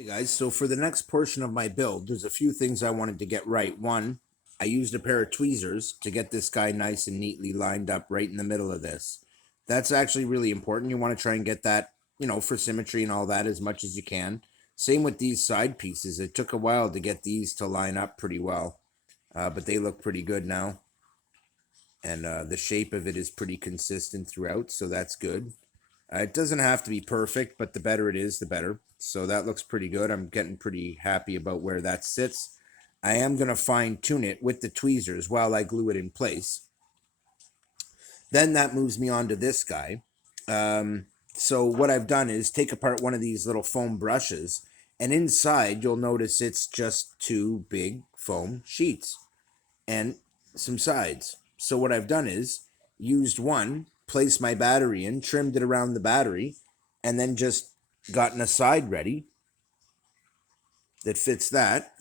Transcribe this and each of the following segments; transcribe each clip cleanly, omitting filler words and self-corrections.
Hey guys, so for the next portion of my build, there's a few things I wanted to get right. One, I used a pair of tweezers to get this guy nice and neatly lined up right in the middle of this. That's actually really important. You want to try and get that, for symmetry and all that as much as you can. Same with these side pieces. It took a while to get these to line up pretty well, but they look pretty good now. And the shape of it is pretty consistent throughout, so that's good. It doesn't have to be perfect, but the better it is, the better. So that looks pretty good. I'm getting pretty happy about where that sits. I am going to fine tune it with the tweezers while I glue it in place. Then that moves me on to this guy. So what I've done is take apart one of these little foam brushes, and inside you'll notice it's just two big foam sheets and some sides. So what I've done is used one, placed my battery in, trimmed it around the battery, and then just gotten a side ready that fits that.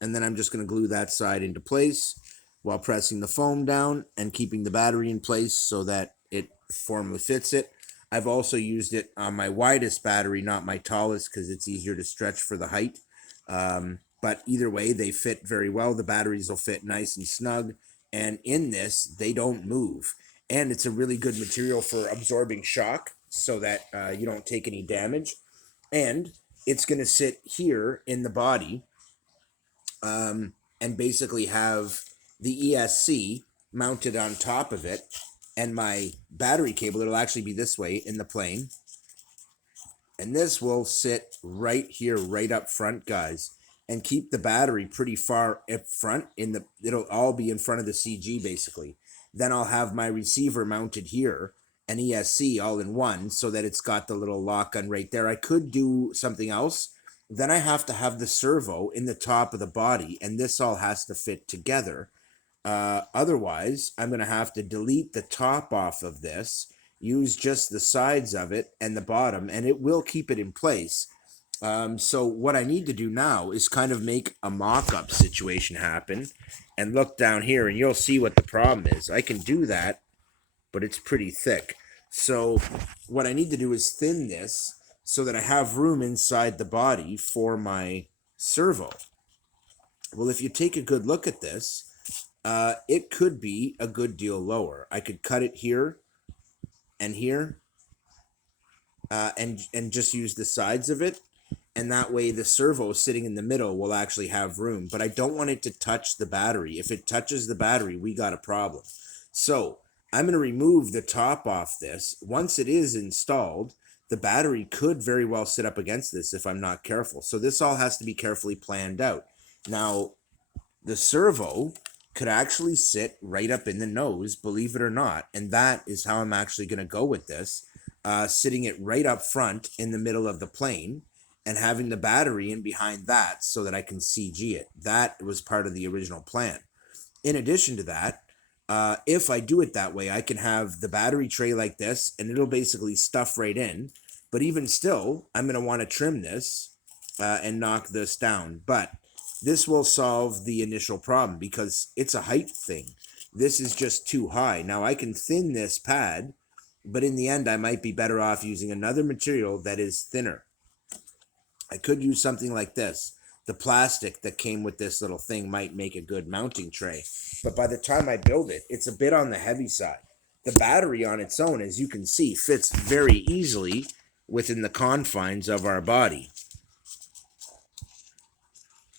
And then I'm just going to glue that side into place while pressing the foam down and keeping the battery in place so that it formally fits it. I've also used it on my widest battery, not my tallest, because it's easier to stretch for the height. But either way, they fit very well. The batteries will fit nice and snug. And in this, they don't move. And it's a really good material for absorbing shock so that you don't take any damage. And it's going to sit here in the body and basically have the ESC mounted on top of it. And my battery cable, it'll actually be this way in the plane. And this will sit right here, right up front, guys, and keep the battery pretty far up front. It'll all be in front of the CG, basically. Then I'll have my receiver mounted here, an ESC all in one, so that it's got the little lock gun right there. I could do something else. Then I have to have the servo in the top of the body, and this all has to fit together. Otherwise, I'm going to have to delete the top off of this, use just the sides of it and the bottom, and it will keep it in place. So what I need to do now is kind of make a mock-up situation happen and look down here, and you'll see what the problem is. I can do that, but it's pretty thick. So what I need to do is thin this so that I have room inside the body for my servo. Well, if you take a good look at this, it could be a good deal lower. I could cut it here and here, and just use the sides of it, and that way the servo sitting in the middle will actually have room. But I don't want it to touch the battery. If it touches the battery, we got a problem. So I'm going to remove the top off this. Once it is installed, the battery could very well sit up against this if I'm not careful. So this all has to be carefully planned out. Now, the servo could actually sit right up in the nose, believe it or not. And that is how I'm actually going to go with this, sitting it right up front in the middle of the plane and having the battery in behind that so that I can CG it. That was part of the original plan. In addition to that, if I do it that way, I can have the battery tray like this, and it'll basically stuff right in. But even still, I'm going to want to trim this and knock this down. But this will solve the initial problem because it's a height thing. This is just too high. Now I can thin this pad, but in the end, I might be better off using another material that is thinner. I could use something like this. The plastic that came with this little thing might make a good mounting tray. But by the time I build it, it's a bit on the heavy side. The battery on its own, as you can see, fits very easily within the confines of our body.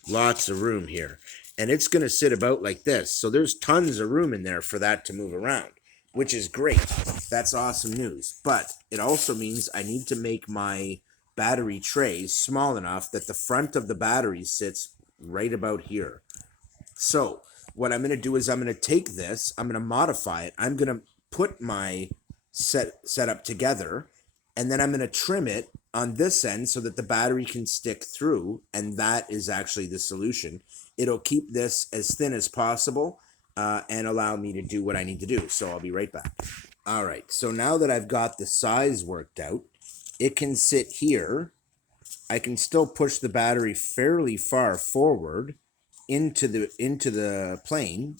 Lots of room here. And it's going to sit about like this. So there's tons of room in there for that to move around, which is great. That's awesome news. But it also means I need to make my battery trays small enough that the front of the battery sits right about here. So what I'm going to do is I'm going to take this, I'm going to modify it, I'm going to put my setup together, and then I'm going to trim it on this end so that the battery can stick through, and that is actually the solution. It'll keep this as thin as possible and allow me to do what I need to do. So I'll be right back. All right, so now that I've got the size worked out, it can sit here. I can still push the battery fairly far forward into the plane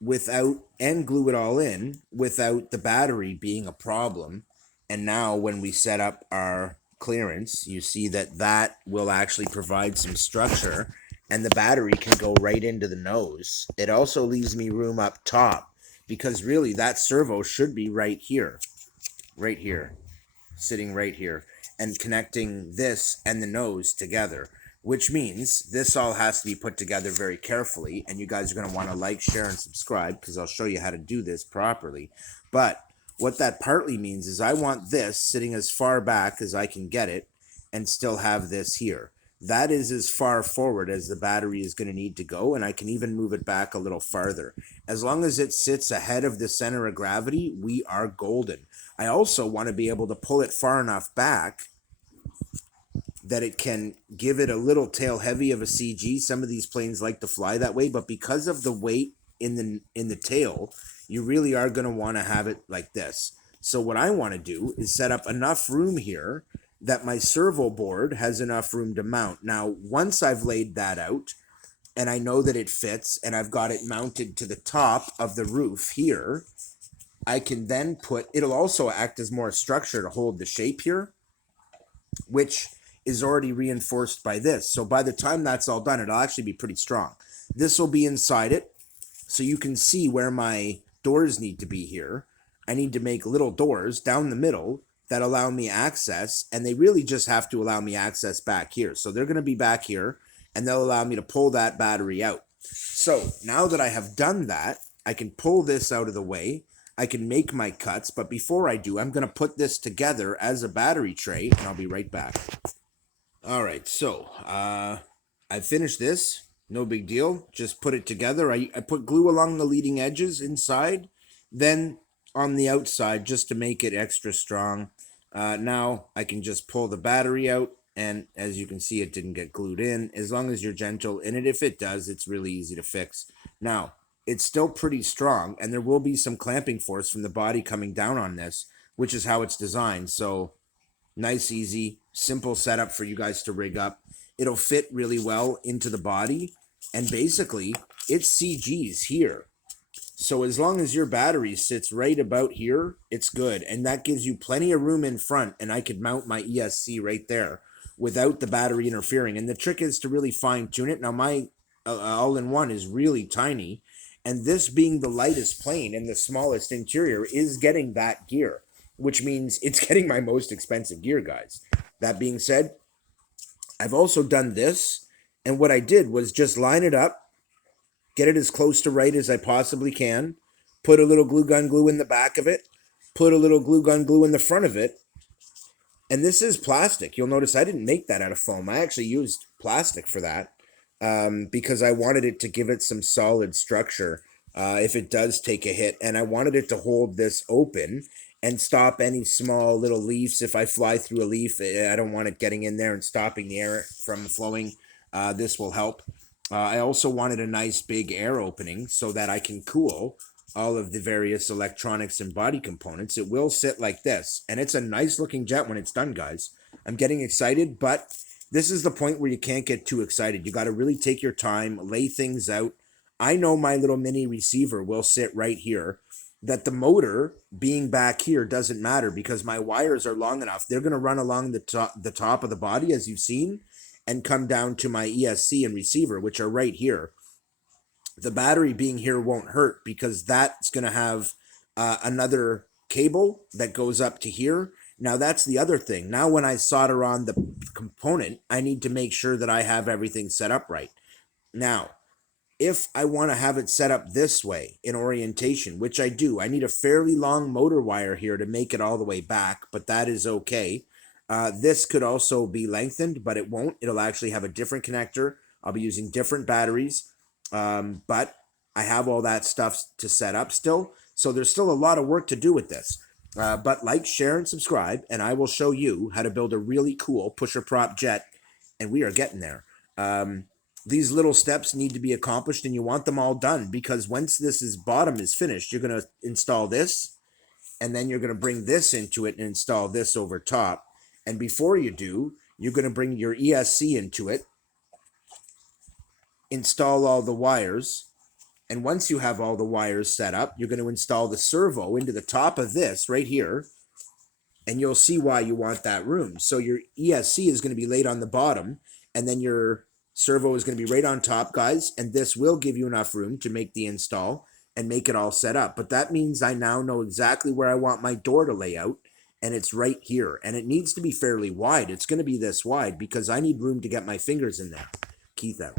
without, and glue it all in without the battery being a problem. And now when we set up our clearance, you see that that will actually provide some structure, and the battery can go right into the nose. It also leaves me room up top, because really that servo should be right here, sitting right here, and connecting this and the nose together, which means this all has to be put together very carefully, and you guys are going to want to like, share, and subscribe, because I'll show you how to do this properly. But what that partly means is I want this sitting as far back as I can get it and still have this here. That is as far forward as the battery is going to need to go, and I can even move it back a little farther. As long as it sits ahead of the center of gravity, we are golden. I also want to be able to pull it far enough back that it can give it a little tail heavy of a CG. Some of these planes like to fly that way, but because of the weight in the tail, you really are going to want to have it like this. So what I want to do is set up enough room here that my servo board has enough room to mount. Now, once I've laid that out and I know that it fits and I've got it mounted to the top of the roof here, I can then it'll also act as more structure to hold the shape here, which is already reinforced by this. So by the time that's all done, it'll actually be pretty strong. This will be inside it, so you can see where my doors need to be here. I need to make little doors down the middle that allow me access, and they really just have to allow me access back here. So they're going to be back here, and they'll allow me to pull that battery out. So now that I have done that, I can pull this out of the way. I can make my cuts, but before I do, I'm going to put this together as a battery tray, and I'll be right back. All right, so I finished this. No big deal. Just put it together. I put glue along the leading edges inside, then on the outside just to make it extra strong. Now I can just pull the battery out, and as you can see, it didn't get glued in. As long as you're gentle in it, if it does, it's really easy to fix. Now, it's still pretty strong, and there will be some clamping force from the body coming down on this, which is how it's designed. So nice, easy, simple setup for you guys to rig up. It'll fit really well into the body, and basically it's CG's here. So as long as your battery sits right about here, it's good, and that gives you plenty of room in front, and I could mount my ESC right there without the battery interfering. And the trick is to really fine tune it. Now my all-in-one is really tiny, and this being the lightest plane and the smallest interior is getting that gear, which means it's getting my most expensive gear, guys. That being said, I've also done this, and what I did was just line it up, get it as close to right as I possibly can, put a little glue gun glue in the back of it, put a little glue gun glue in the front of it, and this is plastic. You'll notice I didn't make that out of foam. I actually used plastic for that because I wanted it to give it some solid structure if it does take a hit, and I wanted it to hold this open and stop any small little leaves. If I fly through a leaf, I don't want it getting in there and stopping the air from flowing. This will help. I also wanted a nice big air opening so that I can cool all of the various electronics and body components. It will sit like this, and it's a nice looking jet when it's done, guys. I'm getting excited, but this is the point where you can't get too excited. You got to really take your time, lay things out. I know my little mini receiver will sit right here, that the motor being back here doesn't matter because my wires are long enough. They're going to run along the top of the body, as you've seen, and come down to my ESC and receiver, which are right here. The battery being here won't hurt because that's going to have another cable that goes up to here. Now, that's the other thing. Now, when I solder on the component, I need to make sure that I have everything set up right. Now, if I want to have it set up this way in orientation, which I do, I need a fairly long motor wire here to make it all the way back, but that is okay. This could also be lengthened, but it won't. It'll actually have a different connector. I'll be using different batteries, but I have all that stuff to set up still. So there's still a lot of work to do with this. But like, share, and subscribe, and I will show you how to build a really cool pusher prop jet, and we are getting there. These little steps need to be accomplished, and you want them all done because once bottom is finished, you're going to install this, and then you're going to bring this into it and install this over top. And before you do, you're going to bring your ESC into it, install all the wires, and once you have all the wires set up, you're going to install the servo into the top of this right here, and you'll see why you want that room. So your ESC is going to be laid on the bottom, and then your servo is going to be right on top, guys, and this will give you enough room to make the install and make it all set up. But that means I now know exactly where I want my door to lay out, and it's right here, and it needs to be fairly wide. It's going to be this wide because I need room to get my fingers in there. Keith out.